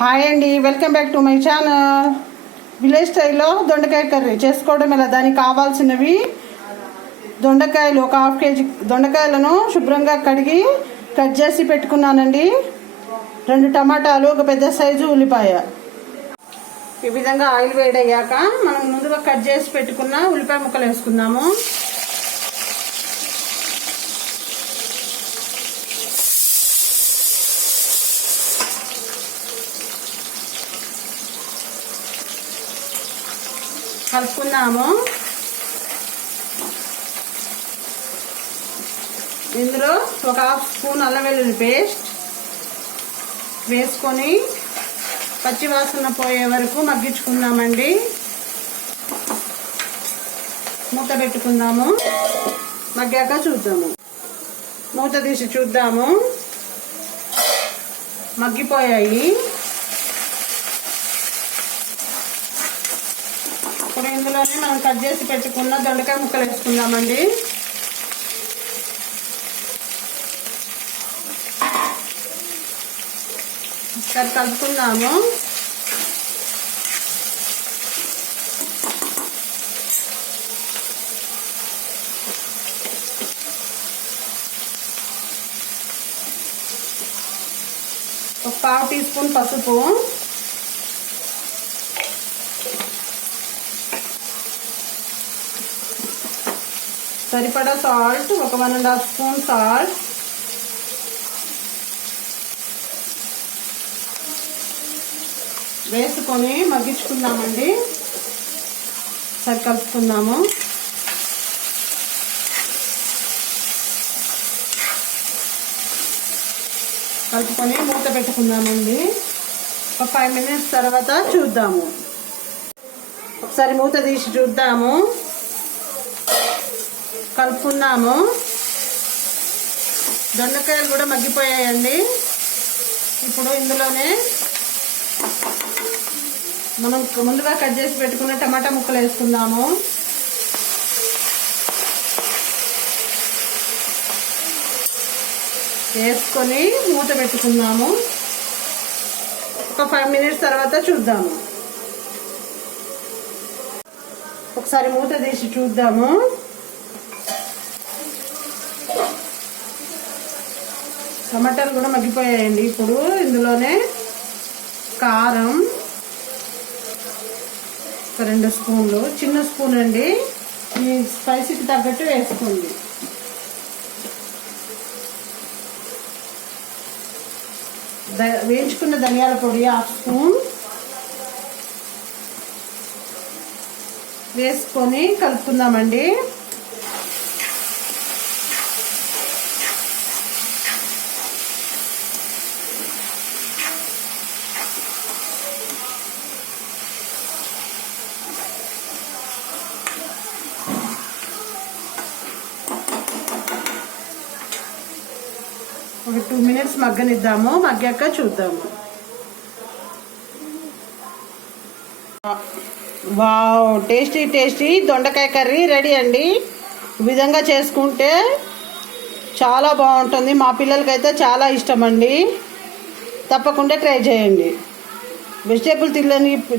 Hi అండి, welcome back to my channel. Village స్టైల్లో దొండకాయ కర్రీ చేసుకోవడం ఎలా. దానికి కావాల్సినవి దొండకాయలు, ఒక హాఫ్ కేజీ దొండకాయలను శుభ్రంగా కడిగి కట్ చేసి పెట్టుకున్నానండి. 2 టమాటాలు, ఒక పెద్ద సైజు ఉల్లిపాయ. ఈ విధంగా ఆయిల్ వేడయ్యాక మనం ముందుగా కట్ చేసి పెట్టుకున్న ఉల్లిపాయ ముక్కలు వేసుకుందాము. కలుపుకుందాము. ఇందులో ఒక హాఫ్ స్పూన్ అల్లం వెల్లుల్లి పేస్ట్ వేసుకొని పచ్చివాసన పోయే వరకు మగ్గించుకుందామండి. మూత పెట్టుకుందాము. మగ్గాక చూద్దాము. మూత తీసి చూద్దాము. మగ్గిపోయాయి. ఇప్పుడు ఇందులోనే మనం కట్ చేసి పెట్టుకున్న దొండకాయ ముక్కలు వేసుకుందామండి. ఒకసారి కలుపుకుందాము. ఒక 1/2 టీ స్పూన్ పసుపు, సరిపడా సాల్ట్, ఒక 1.5 స్పూన్ సాల్ట్, వేసుకొని మగ్గించుకుందామండి. సరి కలుపుకుందాము. కలుపుకొని మూత పెట్టుకుందామండి. ఒక 5 మినిట్స్ తర్వాత చూద్దాము. ఒకసారి మూత తీసి చూద్దాము. కలుపుకుందాము. దొండకాయలు కూడా మగ్గిపోయాయండి. ఇప్పుడు ఇందులోనే మనం ముందుగా కట్ చేసి పెట్టుకున్న టమాటా ముక్కలు వేసుకుందాము. వేసుకొని మూత పెట్టుకుందాము. ఒక 5 మినిట్స్ తర్వాత చూద్దాము. ఒకసారి మూత తీసి చూద్దాము. టమాటాలు కూడా మగ్గిపోయాయండి. ఇప్పుడు ఇందులోనే కారం ఒక 2 స్పూన్లు, చిన్న స్పూన్ అండి, ఈ స్పైసీకి తగ్గట్టు వేసుకోండి. వేయించుకున్న ధనియాల పొడి 1/2 స్పూన్ వేసుకొని కలుపుకుందామండి. ఒక 2 మినిట్స్ మగ్గనిద్దాము. మగ్గాక చూద్దాము. వావ్, టేస్టీ టేస్టీ దొండకాయ కర్రీ రెడీ అండి. ఈ విధంగా చేసుకుంటే చాలా బాగుంటుంది. మా పిల్లలకైతే చాలా ఇష్టం అండి. తప్పకుండా ట్రై చేయండి. వెజిటేబుల్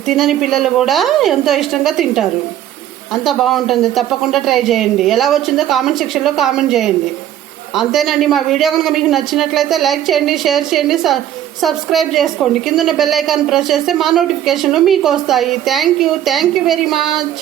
తినని పిల్లలు కూడా ఎంతో ఇష్టంగా తింటారు. అంత బాగుంటుంది. తప్పకుండా ట్రై చేయండి. ఎలా వచ్చిందో కామెంట్ సెక్షన్లో కామెంట్ చేయండి. అంతేనండి. మా వీడియో కనుక మీకు నచ్చినట్లయితే లైక్ చేయండి, షేర్ చేయండి, సబ్స్క్రైబ్ చేసుకోండి. కింద బెల్ ఐకాన్ ప్రెస్ చేస్తే మా నోటిఫికేషన్లు మీకు వస్తాయి. Thank you very much.